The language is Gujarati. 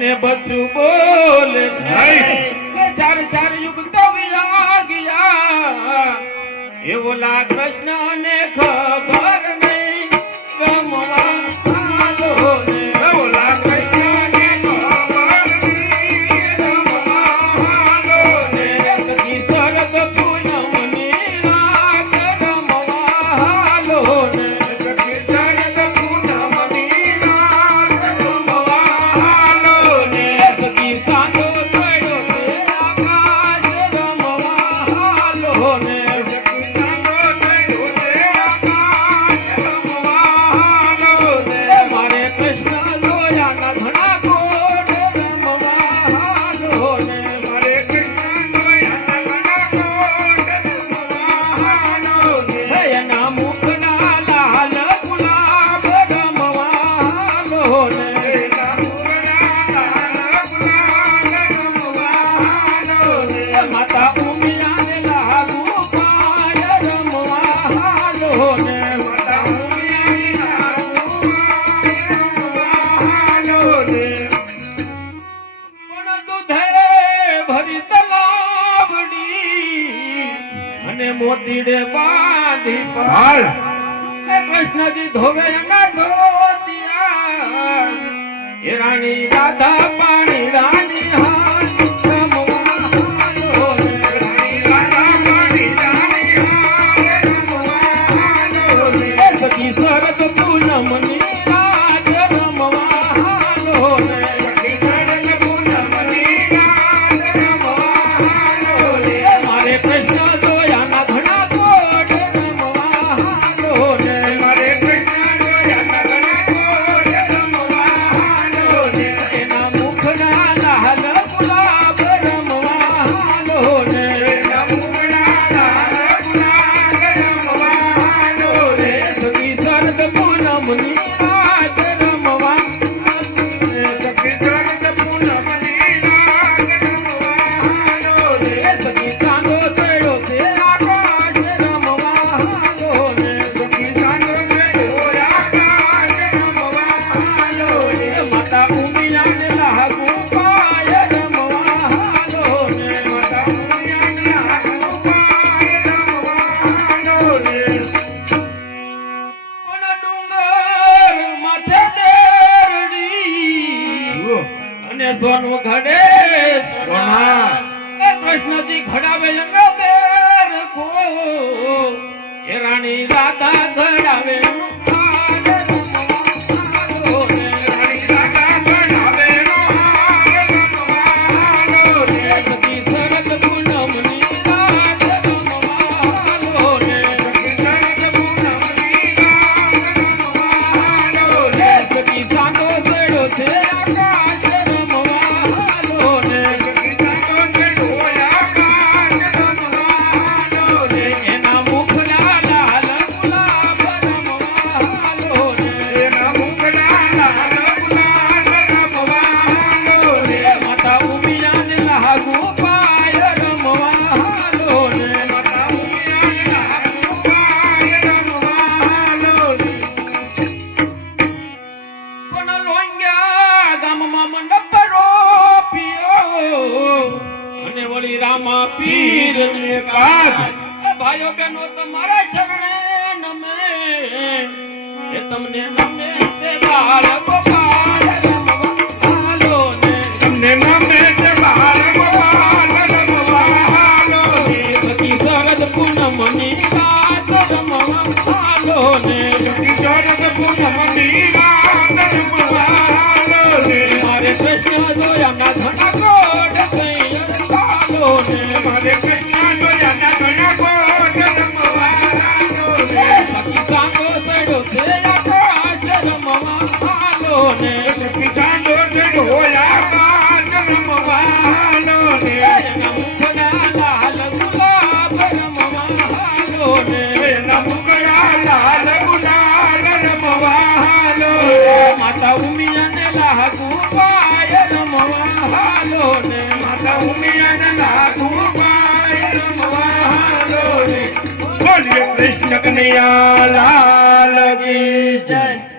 અને બચ્ચું બોલે કે ચાર ચાર યુગ તો ગયા એવો લા કૃષ્ણ ને ખબર નહીં ગમવા આલો ને એવો લા કૃષ્ણ ને ખબર નહીં ગમવા આલો ને સખી સરગ પૂનમની રાત ગમવા આલો ને સખી સરગ પૂનમની રાત ગમવા આલો ને સખી સાંજો પડ્યો તે આકાશ ગમવા આલો ને મોતીડે બાંધી પાલ કૃષ્ણજી ધોવે ના ધોતિયા એ રાણી રાધા પાણી રાણી હાથ રમવા આલો ને રાણી રાધા પાણી રાણી હાથ રમવા આલો ને સખી સરગ પૂનમની રાત રમવા આલો ને સખી સરગ પૂનમની રાત રમવા આલો ને મારે કૃષ્ણ સોનું ઘડે કૃષ્ણજી ઘડાવે બેર કો એ રાણી રાધા ઘડાવે રામા પીર ને કાજ ભાઈઓ બહેનો તમારા ચરણે નમે એ તમને નમે તે બાળ ગોપાલ રમવાલો ને તમને નમે તે બાળ ગોપાલ રમવાલો ને સખી સરગ પૂનમની રાત રમવાલો ને સખી સરગ પૂનમની રાત રમવાલો ને મારે કૃષ્ણ જોયા ના ધણા કોડ મારે કૃષ્ણ જોયા ના ઘણા કોટ રમવાલો ને સખી સાંગો સડો તે આકાશ રમવાલો ને સખી સાંગો સડો આકાશ રમવાલો ને એના મુખના લાલ ગુલાબ રમવાલો ને એના મુખના લાલ ગુલાબ રમવાલો માતા ઉમિયાને લાગુ પાય રમવાલો ને માતા ઉમિયાને લાગુ कृष्ण कन्हैया लाल की जय।